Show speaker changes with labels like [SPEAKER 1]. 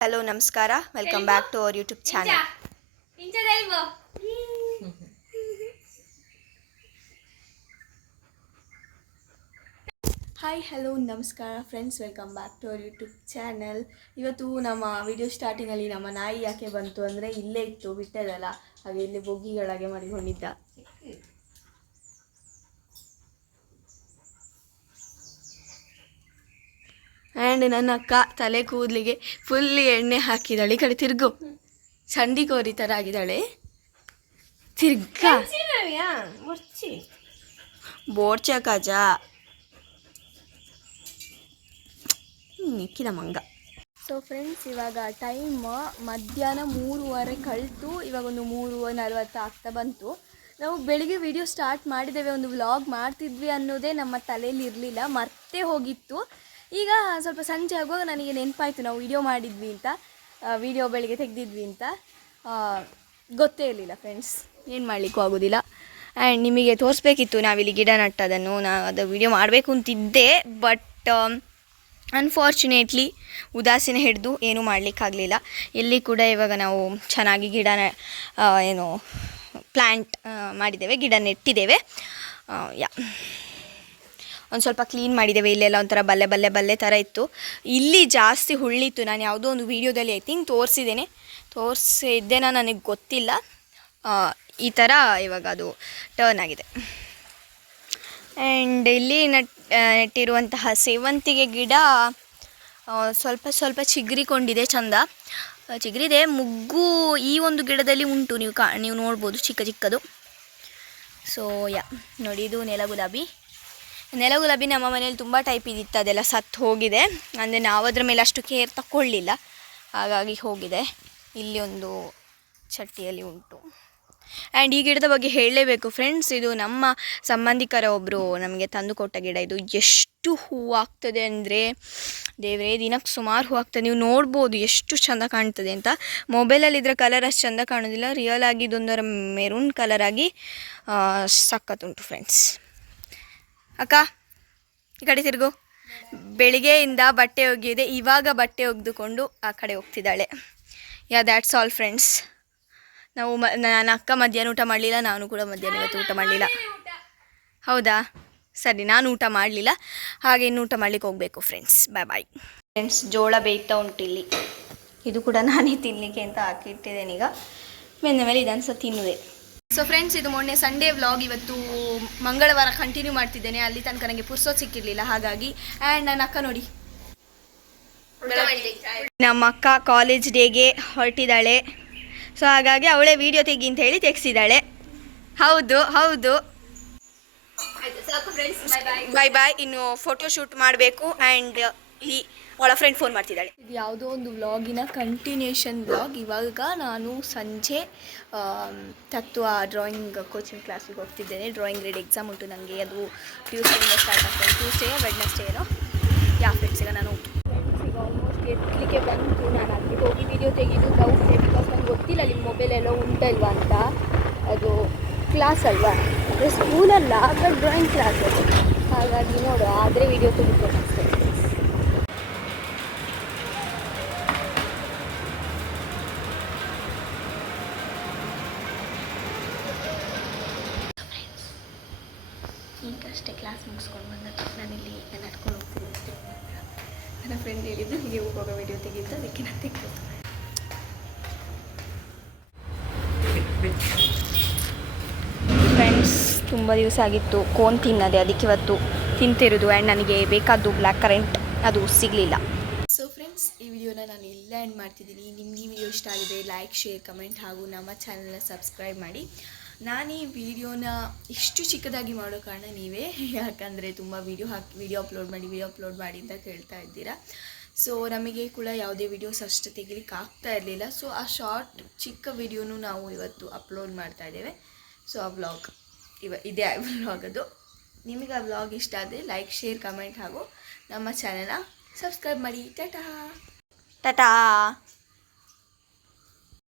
[SPEAKER 1] Hello ನಮಸ್ಕಾರ. Welcome back to our YouTube channel hi hello ನಮಸ್ಕಾರ friends welcome back to our YouTube channel ಇವತ್ತು ನಮ್ಮ video ಸ್ಟಾರ್ಟಿಂಗಲ್ಲಿ ನಮ್ಮ ನಾಯಿ ಯಾಕೆ ಬಂತು ಅಂದರೆ ಇಲ್ಲೇ ಇತ್ತು ಬಿಟ್ಟದಲ್ಲ ಹಾಗೆ ಇಲ್ಲಿ ಬೊಗ್ಗಿಗಳಾಗೆ ಮಾಡಿಕೊಂಡಿದ್ದ. ಆ್ಯಂಡ್ ನನ್ನ ಅಕ್ಕ ತಲೆ ಕೂದಲಿಗೆ ಫುಲ್ ಎಣ್ಣೆ ಹಾಕಿದ್ದಾಳೆ ಈ ಕಡೆ ತಿರ್ಗು. ಸಂಡಿಕೋರಿ ಥರ ಆಗಿದ್ದಾಳೆ ತಿರ್ಗ ಬೋರ್ಚ ಕಾಜ. ನಿಕ್ಕಿದ ಮಂಗ. ಸೊ ಫ್ರೆಂಡ್ಸ್ ಇವಾಗ ಟೈಮ್ ಮಧ್ಯಾಹ್ನ ಮೂರುವರೆ ಕಳೆದು ಇವಾಗ ಒಂದು ಮೂರು ನಲ್ವತ್ತು ಆಗ್ತಾ ಬಂತು. ನಾವು ಬೆಳಿಗ್ಗೆ ವಿಡಿಯೋ ಸ್ಟಾರ್ಟ್ ಮಾಡಿದ್ದೇವೆ. ಒಂದು ವ್ಲಾಗ್ ಮಾಡ್ತಿದ್ವಿ ಅನ್ನೋದೇ ನಮ್ಮ ತಲೆಯಲ್ಲಿ ಇರಲಿಲ್ಲ. ಮರ್ತೇ ಹೋಗಿತ್ತು. ಈಗ ಸ್ವಲ್ಪ ಸಂಜೆ ಆಗುವಾಗ ನನಗೆ ನೆನಪಾಯಿತು ನಾವು ವಿಡಿಯೋ ಮಾಡಿದ್ವಿ ಅಂತ ವಿಡಿಯೋ ಬೆಳಿಗ್ಗೆ ತೆಗೆದಿದ್ವಿ ಅಂತ. ಗೊತ್ತೇ ಇರಲಿಲ್ಲ ಫ್ರೆಂಡ್ಸ್ ಏನು ಮಾಡಲಿಕ್ಕೂ ಆಗೋದಿಲ್ಲ. ಆ್ಯಂಡ್ ನಿಮಗೆ ತೋರಿಸ್ಬೇಕಿತ್ತು ನಾವಿಲ್ಲಿ ಗಿಡ ನಟ್ಟದನ್ನು, ನಾ ಅದು ವಿಡಿಯೋ ಮಾಡಬೇಕು ಅಂತಿದ್ದೆ ಬಟ್ ಅನ್ಫಾರ್ಚುನೇಟ್ಲಿ ಉದಾಸೀನ ಹಿಡಿದು ಏನೂ ಮಾಡಲಿಕ್ಕಾಗಲಿಲ್ಲ. ಇಲ್ಲಿ ಕೂಡ ಇವಾಗ ನಾವು ಚೆನ್ನಾಗಿ ಗಿಡ ಏನು ಪ್ಲ್ಯಾಂಟ್ ಮಾಡಿದ್ದೇವೆ, ಗಿಡ ನೆಟ್ಟಿದ್ದೇವೆ. ಯಾ. ಒಂದು ಸ್ವಲ್ಪ ಕ್ಲೀನ್ ಮಾಡಿದ್ದೇವೆ. ಇಲ್ಲೆಲ್ಲ ಒಂಥರ ಬಲ್ಲೆ ಬಲ್ಲೆ ಬಲ್ಲೆ ಥರ ಇತ್ತು. ಇಲ್ಲಿ ಜಾಸ್ತಿ ಹುಳ್ಳಿತ್ತು. ನಾನು ಯಾವುದೋ ಒಂದು ವೀಡಿಯೋದಲ್ಲಿ ಐ ಥಿಂಕ್ ತೋರಿಸಿದ್ದೇನೆ. ತೋರಿಸಿದ್ದೇನ ನನಗೆ ಗೊತ್ತಿಲ್ಲ. ಈ ಥರ ಇವಾಗ ಅದು ಟರ್ನ್ ಆಗಿದೆ. ಆ್ಯಂಡ್ ಇಲ್ಲಿ ನಟ್ ನೆಟ್ಟಿರುವಂತಹ ಸೇವಂತಿಗೆ ಗಿಡ ಸ್ವಲ್ಪ ಸ್ವಲ್ಪ ಚಿಗ್ರಿಕೊಂಡಿದೆ ಚಂದ. ಚಿಗುರಿದೆ. ಮುಗ್ಗು ಈ ಒಂದು ಗಿಡದಲ್ಲಿ ಉಂಟು. ನೀವು ಕಾ, ನೀವು ನೋಡ್ಬೋದು ಚಿಕ್ಕ ಚಿಕ್ಕದು. ಸೊ ಯಾ ನೋಡಿ, ಇದು ನೆಲ ಗುಲಾಬಿ. ನೆಲ ಗುಲಾಬಿ ನಮ್ಮ ಮನೇಲಿ ತುಂಬ ಟೈಪ್ ಇದಿತ್ತು, ಅದೆಲ್ಲ ಸತ್ತು ಹೋಗಿದೆ. ಅಂದರೆ ನಾವು ಅದ್ರ ಮೇಲೆ ಅಷ್ಟು ಕೇರ್ ತಗೊಳ್ಳಿಲ್ಲ ಹಾಗಾಗಿ ಹೋಗಿದೆ. ಇಲ್ಲಿ ಒಂದು ಚಟ್ಟಿಯಲ್ಲಿ ಉಂಟು. ಆ್ಯಂಡ್ ಈ ಗಿಡದ ಬಗ್ಗೆ ಹೇಳಲೇಬೇಕು ಫ್ರೆಂಡ್ಸ್ ಇದು ನಮ್ಮ ಸಂಬಂಧಿಕರ ಒಬ್ಬರು ನಮಗೆ ತಂದು ಕೊಟ್ಟ ಗಿಡ. ಇದು ಎಷ್ಟು ಹೂವು ಆಗ್ತದೆ ಅಂದರೆ, ದೇವರೇ ದಿನಕ್ಕೆ ಸುಮಾರು ಹೂ ಆಗ್ತದೆ. ನೀವು ನೋಡ್ಬೋದು ಎಷ್ಟು ಚೆಂದ ಕಾಣ್ತದೆ ಅಂತ. ಮೊಬೈಲಲ್ಲಿ ಇದ್ರ ಕಲರ್ ಅಷ್ಟು ಚೆಂದ ಕಾಣೋದಿಲ್ಲ. ರಿಯಲ್ ಆಗಿ ಇದೊಂದರ ಮೆರೂನ್ ಕಲರಾಗಿ ಸಕ್ಕತ್ತುಂಟು ಫ್ರೆಂಡ್ಸ್ ಅಕ್ಕ, ಈ ಕಡೆ ತಿರುಗು. ಬೆಳಿಗ್ಗೆಯಿಂದ ಬಟ್ಟೆ ಒಗೆಯಿದೆ ಇವಾಗ ಬಟ್ಟೆ ಒಗೆದುಕೊಂಡು ಆ ಕಡೆ ಹೋಗ್ತಿದ್ದಾಳೆ. ಯಾ ದ್ಯಾಟ್ಸ್ ಆಲ್ ಫ್ರೆಂಡ್ಸ್ ನಾವು ಮ ನನ್ನ ಅಕ್ಕ ಮಧ್ಯಾಹ್ನ ಊಟ ಮಾಡಲಿಲ್ಲ, ನಾನು ಕೂಡ ಮಧ್ಯಾಹ್ನ ಇವತ್ತು ಊಟ ಮಾಡಲಿಲ್ಲ. ಹೌದಾ? ಸರಿ, ನಾನು ಊಟ ಮಾಡಲಿಲ್ಲ. ಹಾಗೆ ಇನ್ನು ಊಟ ಮಾಡ್ಲಿಕ್ಕೆ ಹೋಗಬೇಕು ಫ್ರೆಂಡ್ಸ್ ಬಾಯ್ ಬಾಯ್ ಫ್ರೆಂಡ್ಸ್ ಜೋಳ ಬೇಯ್ತಾ ಉಂಟು ಇಲ್ಲಿ. ಇದು ಕೂಡ ನಾನೇ ತಿನ್ನಲಿಕ್ಕೆ ಅಂತ ಹಾಕಿಟ್ಟಿದ್ದೇನೆ ಈಗ. ಬೆಂದ ಮೇಲೆ ಇದನ್ನು ಸಹ ತಿನ್ನುವೆ. ಸೊ ಫ್ರೆಂಡ್ಸ್ ಇದು ಮೊನ್ನೆ ಸಂಡೇ ವ್ಲಾಗ್ ಇವತ್ತು ಮಂಗಳವಾರ ಕಂಟಿನ್ಯೂ ಮಾಡ್ತಿದ್ದೇನೆ. ಅಲ್ಲಿ ತನಕ ನನಗೆ ಪುರ್ಸೋದು ಸಿಕ್ಕಿರಲಿಲ್ಲ. ಹಾಗಾಗಿ ಆ್ಯಂಡ್ ನನ್ನ ಅಕ್ಕ ನೋಡಿ. ನಮ್ಮ ಅಕ್ಕ ಕಾಲೇಜ್ ಡೇಗೆ ಹೊರಟಿದ್ದಾಳೆ. ಸೊ ಹಾಗಾಗಿ ಅವಳೇ ವಿಡಿಯೋ ತೆಗಿ ಅಂತ ಹೇಳಿ ತೆಗ್ಸಿದ್ದಾಳೆ. ಹೌದು ಹೌದು. ಬಾಯ್ ಬಾಯ್ ಇನ್ನು ಫೋಟೋ ಶೂಟ್ ಮಾಡಬೇಕು ಆ್ಯಂಡ್ ಈ ಅವಳ ಫ್ರೆಂಡ್ ಫೋನ್ ಮಾಡ್ತಿದ್ದಾಳೆ. ಇದು ಯಾವುದೋ ಒಂದು ವ್ಲಾಗಿನ ಕಂಟಿನ್ಯೂಷನ್ ವ್ಲಾಗ್ ಇವಾಗ ನಾನು ಸಂಜೆ ತತ್ವ ಡ್ರಾಯಿಂಗ್ ಕೋಚಿಂಗ್ ಕ್ಲಾಸಿಗೆ ಹೋಗ್ತಿದ್ದೇನೆ. ಡ್ರಾಯಿಂಗ್ ಗ್ರೇಡ್ ಎಕ್ಸಾಮ್ ಉಂಟು ನನಗೆ ಅದು ಟ್ಯೂಸ್ಡೇಯಿಂದ ಸ್ಟಾರ್ಟ್ ಆಗ್ತದೆ ಟ್ಯೂಸ್ಡೇ ವೆಡ್ನಸ್ಡೇ ಏನೋ? ಯಾ ಫ್ರೆಂಡ್ಸ್ ಈಗ ನಾನು ಫ್ರೆಂಡ್ಸ್ ಈಗ ಆಲ್ಮೋಸ್ಟ್ ಎತ್ತಲಿಕ್ಕೆ ಬಂತು ನಾನು ಅಲ್ಲಿ ಹೋಗಿ ವಿಡಿಯೋ ತೆಗೆದು ಡೌಟ್ ಬಿಕಾಸ್ ನಂಗೆ ಗೊತ್ತಿಲ್ಲ ನಿಮ್ಮ ಮೊಬೈಲ್ ಎಲ್ಲ ಉಂಟಲ್ವಾ ಅಂತ. ಅದು ಕ್ಲಾಸ್ ಅಲ್ವಾ? ಅಂದರೆ ಸ್ಕೂಲಲ್ಲ ಆದರೆ ಡ್ರಾಯಿಂಗ್ ಕ್ಲಾಸ್ ಅದು. ಹಾಗಾಗಿ ನೋಡು ಆದರೆ ವಿಡಿಯೋ ತೆಗಿಬೇಕು ಈಗಷ್ಟೇ ಕ್ಲಾಸ್ ಮುಗಿಸ್ಕೊಂಡು ಬಂದದ್ದು ನಾನಿಲ್ಲಿ ನಡ್ಕೊಂಡು ಹೋಗ್ತೀನಿ. ಅಷ್ಟೇ ನನ್ನ ಫ್ರೆಂಡ್ ಹೇಳಿದ್ದು ಹೀಗೆ ಹೋಗುವಾಗ ವೀಡಿಯೋ ತೆಗೆದು ಅದಕ್ಕೆ ನಾನು ತೆಗೆದು ಫ್ರೆಂಡ್ಸ್ ತುಂಬ ದಿವಸ ಆಗಿತ್ತು. ಕೋನ್ ತಿನ್ನದೆ ಅದಕ್ಕೆ ಇವತ್ತು ತಿಂತಿರೋದು ಆ್ಯಂಡ್ ನನಗೆ ಬೇಕಾದ್ದು ಬ್ಲ್ಯಾಕ್ ಕರೆಂಟ್ ಅದು ಸಿಗಲಿಲ್ಲ. ಸೊ ಫ್ರೆಂಡ್ಸ್ ಈ ವಿಡಿಯೋನ ನಾನು ಇಲ್ಲ ಎಂಡ್ ಮಾಡ್ತಿದ್ದೀನಿ. ನಿಮ್ಗೆ ಈ ವಿಡಿಯೋ ಇಷ್ಟ ಆಗಿದೆ ಲೈಕ್ ಶೇರ್ ಕಮೆಂಟ್ ಹಾಗೂ ನಮ್ಮ ಚಾನಲ್ನ ಸಬ್ಸ್ಕ್ರೈಬ್ ಮಾಡಿ. ನಾನು ಈ ವಿಡಿಯೋನ ಇಷ್ಟು ಚಿಕ್ಕದಾಗಿ ಮಾಡೋ ಕಾರಣ ನೀವೇ ಯಾಕಂದರೆ ತುಂಬ ವಿಡಿಯೋ ಹಾಕಿ, ವಿಡಿಯೋ ಅಪ್ಲೋಡ್ ಮಾಡಿ, ವಿಡಿಯೋ ಅಪ್ಲೋಡ್ ಮಾಡಿ ಅಂತ ಕೇಳ್ತಾ ಇದ್ದೀರಾ. ಸೊ ನಮಗೆ ಕೂಡ ಯಾವುದೇ ವಿಡಿಯೋಸ್ ಅಷ್ಟು ತೆಗಿಲಿಕ್ಕೆ ಆಗ್ತಾ ಇರಲಿಲ್ಲ. ಸೊ ಆ ಶಾರ್ಟ್ ಚಿಕ್ಕ ವಿಡಿಯೋನು ನಾವು ಇವತ್ತು ಅಪ್ಲೋಡ್ ಮಾಡ್ತಾ ಇದ್ದೇವೆ. ಸೊ ಆ ವ್ಲಾಗ್ ಇವ, ಇದೇ ವ್ಲಾಗ್ ಅದು. ನಿಮಗೆ ಆ ವ್ಲಾಗ್ ಇಷ್ಟ ಆದರೆ ಲೈಕ್ ಶೇರ್ ಕಮೆಂಟ್ ಹಾಗೂ ನಮ್ಮ ಚಾನೆಲ್ನ ಸಬ್ಸ್ಕ್ರೈಬ್ ಮಾಡಿ. ಟಟಾ! ಟಾಟಾ!